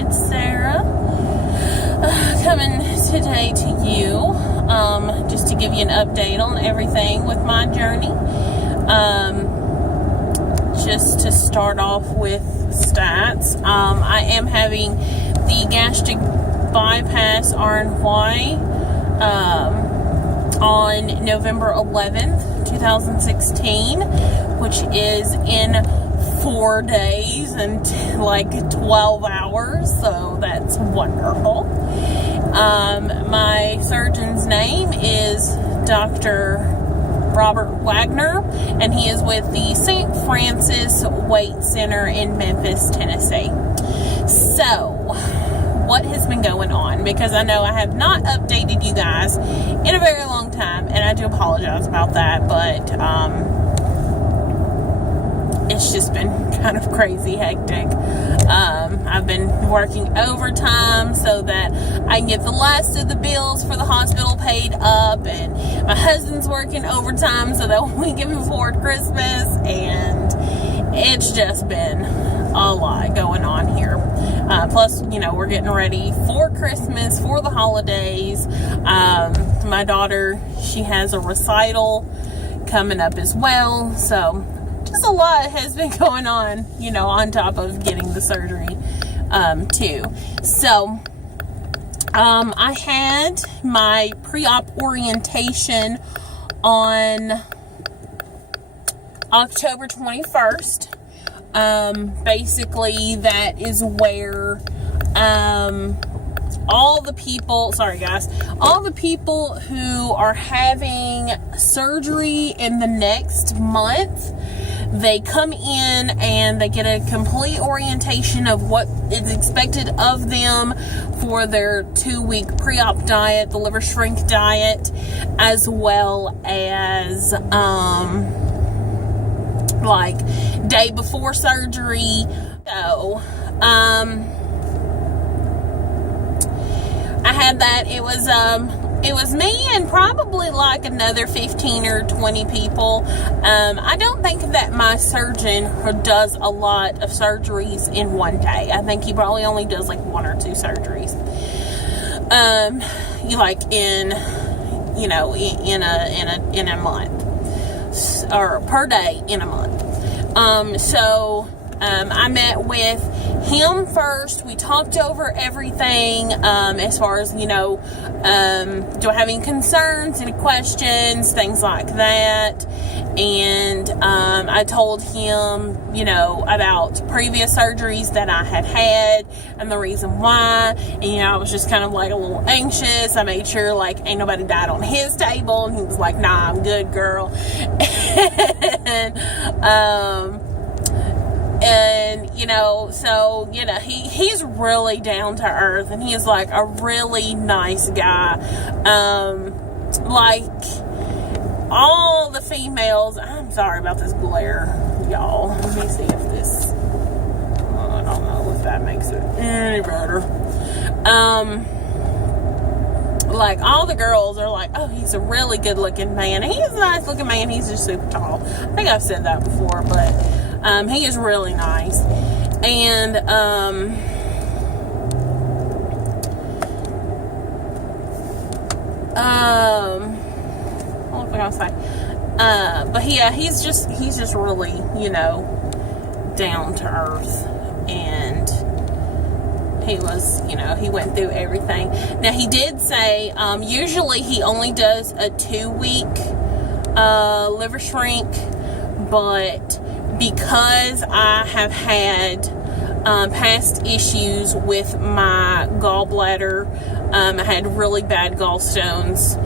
it's Sarah, coming today to you, just to give you an update on everything with my journey. Just to start off with stats, I am having the gastric bypass RNY on November 11th, 2016, which is in 4 days and like 12 hours, so that's wonderful. My surgeon's name is Dr. Robert Wagner, and he is with the St. Francis Weight Center in Memphis, Tennessee. So, what has been going on? Because I know I have not updated you guys in a very long time, and I do apologize about that, but it's just been kind of crazy hectic. I've been working overtime so that I can get the last of the bills for the hospital paid up, and my husband's working overtime so that we can afford Christmas, and it's just been a lot going on here. Plus, we're getting ready for Christmas, for the holidays. My daughter, she has a recital coming up as well, so just a lot has been going on, on top of getting the surgery, too. So, I had my pre-op orientation on October 21st. Basically, that is where, all the people who are having surgery in the next month, they come in and they get a complete orientation of what is expected of them for their 2-week pre-op diet, the liver shrink diet, as well as, day before surgery. So, I had that. It was me and probably like another 15 or 20 people. I don't think that my surgeon does a lot of surgeries in one day. I think he probably only does like 1 or 2 surgeries. In a month, or per day in a month. I met with him first. We talked over everything, as far as, do I have any concerns, any questions, things like that. And, I told him, about previous surgeries that I had had and the reason why. And, I was just kind of like a little anxious. I made sure ain't nobody died on his table. And he was like, nah, I'm good, girl. He's really down to earth, and he is like a really nice guy. All the females, I'm sorry about this glare, y'all. Let me see if this, I don't know if that makes it any better. All the girls are like, oh, he's a really good looking man. He is a nice looking man. He's just super tall. I think I've said that before, but he is really nice. And, what was I gonna say? But yeah, he's just really, down to earth. And he was, he went through everything. Now, he did say, usually he only does a 2-week, liver shrink, but because I have had past issues with my gallbladder, I had really bad gallstones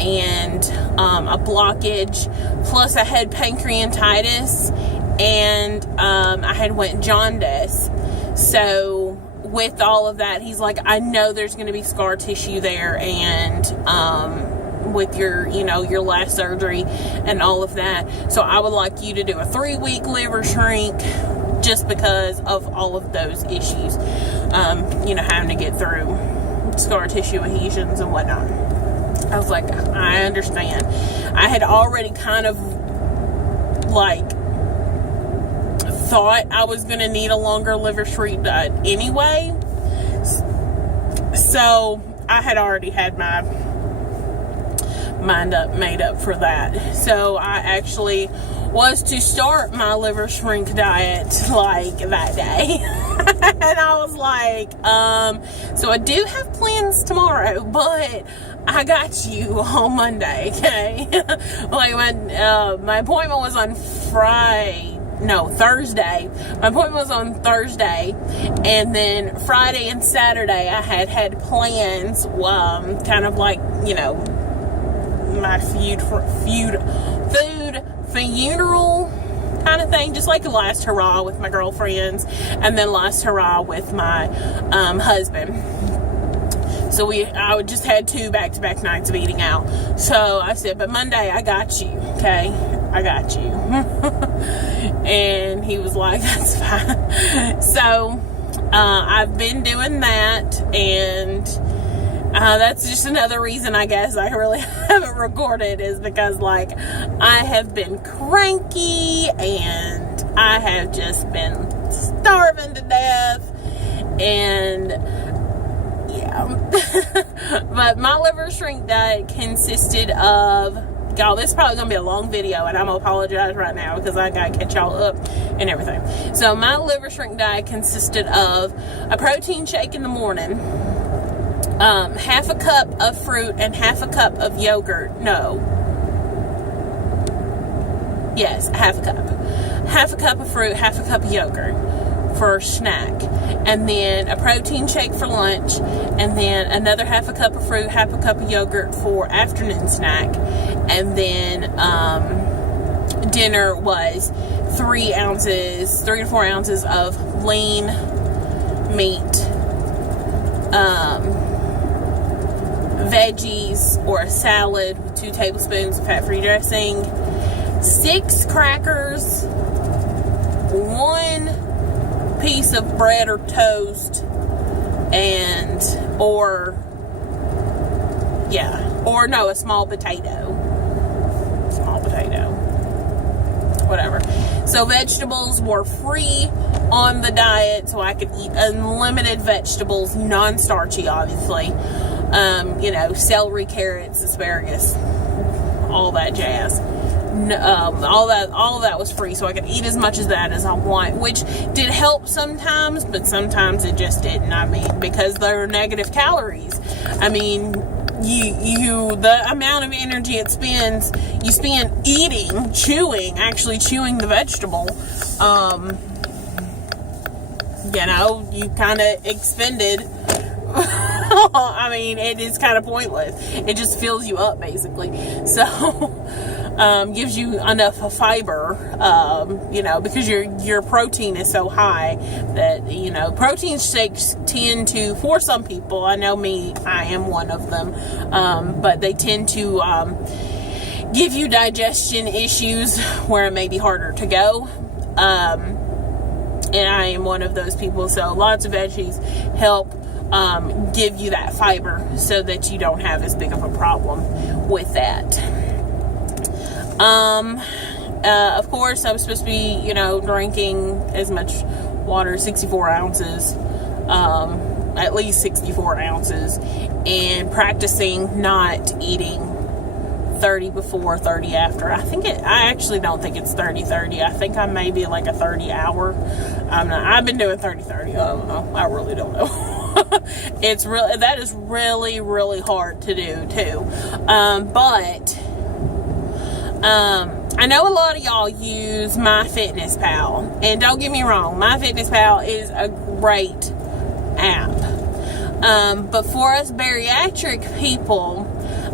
and a blockage, plus I had pancreatitis, and I had went jaundice. So with all of that, he's like, I know there's going to be scar tissue there, and with your last surgery and all of that. So I would like you to do a 3-week liver shrink just because of all of those issues. Having to get through scar tissue adhesions and whatnot. I was like, I understand. I had already kind of thought I was going to need a longer liver shrink diet anyway. So I had already had my mind made up for that. So I actually was to start my liver shrink diet like that day. And I was like, so I do have plans tomorrow, but I got you on Monday, okay? Like my appointment was on Thursday. My appointment was on Thursday, and then Friday and Saturday I had plans, kind of like, you know, my funeral kind of thing, just like a last hurrah with my girlfriends, and then last hurrah with my husband. So I just had 2 back-to-back nights of eating out. So I said, but Monday I got you, okay? I got you. And he was like, that's fine. So I've been doing that, and that's just another reason, I guess, I really haven't recorded, is because, like, I have been cranky, and I have just been starving to death, and yeah. But my liver shrink diet consisted of, y'all, this is probably going to be a long video, and I'm going to apologize right now because I got to catch y'all up and everything. So my liver shrink diet consisted of a protein shake in the morning, half a cup of fruit and half a cup of yogurt. No. Yes, half a cup. Half a cup of fruit, half a cup of yogurt for a snack. And then a protein shake for lunch. And then another half a cup of fruit, half a cup of yogurt for afternoon snack. And then dinner was 3 to 4 ounces of lean meat, veggies or a salad with 2 tablespoons of fat-free dressing, 6 crackers, 1 piece of bread or toast, a small potato. Whatever. So vegetables were free on the diet, so I could eat unlimited vegetables, non-starchy, obviously. Celery, carrots, asparagus, all that jazz. All that was free, so I could eat as much of that as I want, which did help sometimes, but sometimes it just didn't. I mean, because there are negative calories. I mean, the amount of energy you spend actually chewing the vegetable, you kind of expended. I mean, it is kind of pointless. It just fills you up, basically. So, gives you enough fiber, because your protein is so high that, protein shakes tend to, for some people, I know me, I am one of them, but they tend to give you digestion issues where it may be harder to go. And I am one of those people, so lots of veggies help give you that fiber so that you don't have as big of a problem with that. Of course, I was supposed to be, drinking as much water, 64 ounces, at least 64 ounces, and practicing not eating 30 before, 30 after. I actually don't think it's 30-30. I think I may be like a 30 hour. I've been doing 30-30. I don't know. I really don't know. That is really, really hard to do too. But I know a lot of y'all use MyFitnessPal, and don't get me wrong, MyFitnessPal is a great app. But for us bariatric people,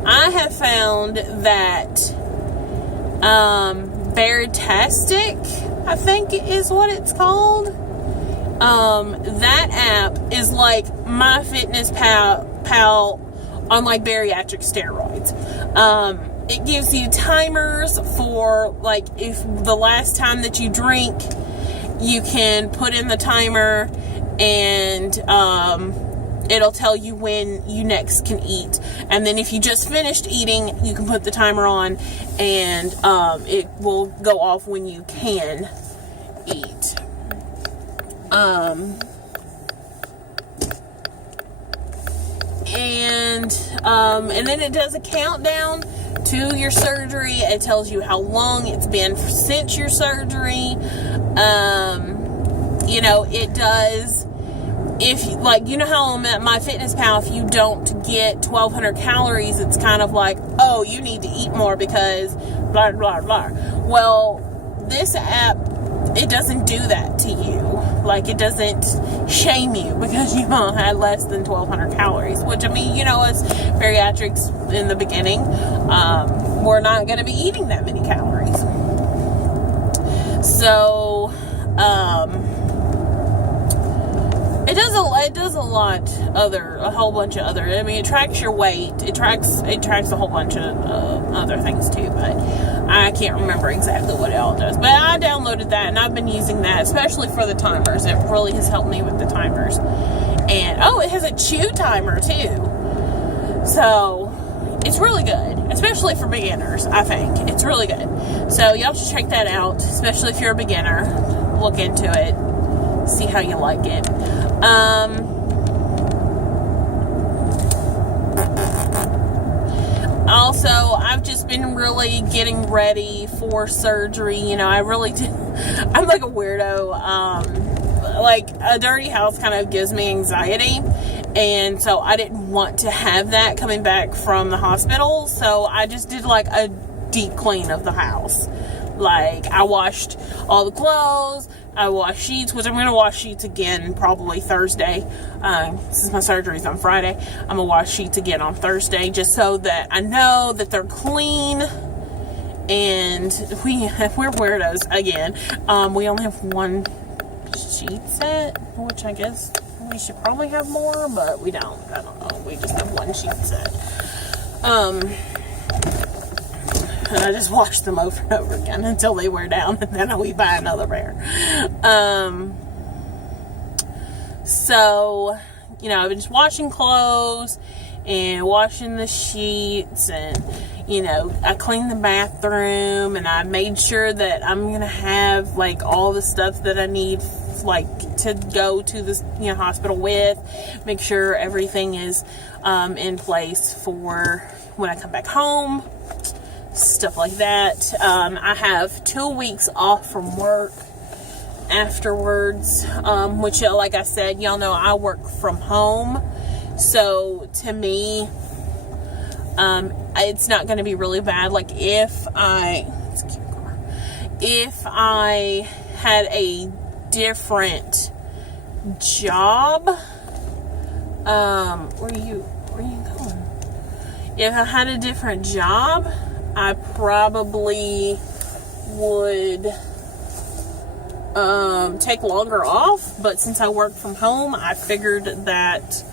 I have found that Baritastic, I think is what it's called. That app is like MyFitnessPal on like bariatric steroids. It gives you timers for, like, if the last time that you drink, you can put in the timer, and it'll tell you when you next can eat. And then if you just finished eating, you can put the timer on, and it will go off when you can eat. And then it does a countdown to your surgery. It tells you how long it's been since your surgery. You know, it does, if, like, you know how on MyFitnessPal, if you don't get 1,200 calories, it's kind of like, oh, you need to eat more because blah, blah, blah. Well, this app, it doesn't do that to you. Like, it doesn't shame you because you had less than 1,200 calories, which, I mean, you know, as bariatrics in the beginning, we're not going to be eating that many calories. So, it does a whole bunch of other, I mean, it tracks your weight, it tracks a whole bunch of other things too, but I can't remember exactly what it all does. But I downloaded that, and I've been using that, especially for the timers. It really has helped me with the timers. And, oh, it has a chew timer too. So, it's really good, especially for beginners, I think. It's really good. So, y'all should check that out, especially if you're a beginner. Look into it. See how you like it. Also, I've just been really getting ready for surgery. You know, I'm like a weirdo. Like, a dirty house kind of gives me anxiety. And so I didn't want to have that coming back from the hospital. So I just did like a deep clean of the house. Like, I washed all the clothes, I washed sheets, which I'm going to wash sheets again probably Thursday. Since my surgery's on Friday, I'm going to wash sheets again on Thursday, just so that I know that they're clean. And we're weirdos again. We only have one sheet set, which I guess we should probably have more, but we don't. I don't know. We just have one sheet set. And I just wash them over and over again until they wear down, and then we buy another pair. So, you know, I've been just washing clothes and washing the sheets, and, you know, I cleaned the bathroom, and I made sure that I'm going to have, like, all the stuff that I need, like, to go to the, you know, hospital with. Make sure everything is in place for when I come back home. Stuff like that. I have 2 weeks off from work afterwards, which, like I said, y'all know I work from home. So, to me, it's not going to be really bad. Like, if I had a different job, where are you going? If I had a different job, I probably would take longer off, but since I work from home, I figured that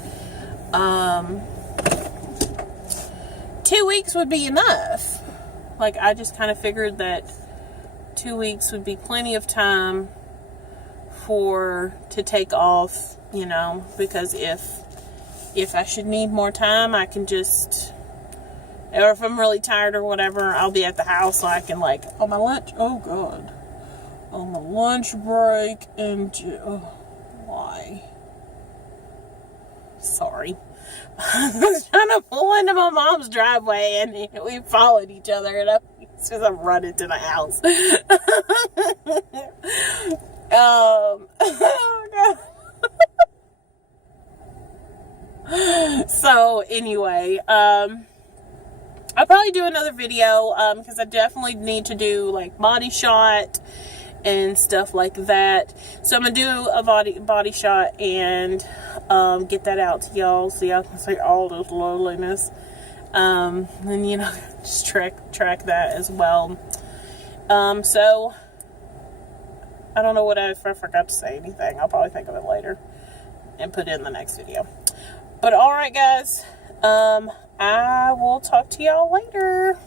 2 weeks would be enough. Like, I just kind of figured that 2 weeks would be plenty of time to take off, you know, because if I should need more time, I can just, or if I'm really tired or whatever, I'll be at the house, so I can, like, on my lunch, on my lunch break, and, why? Sorry. I was trying to pull into my mom's driveway, and we followed each other, and I'm running to the house. Oh, God. So, anyway, I'll probably do another video, because I definitely need to do, like, body shot and stuff like that. So I'm going to do a body shot and get that out to y'all so y'all can see all this loneliness. And, you know, just track that as well. So, I don't know if I forgot to say anything. I'll probably think of it later and put it in the next video. But alright, guys. I will talk to y'all later.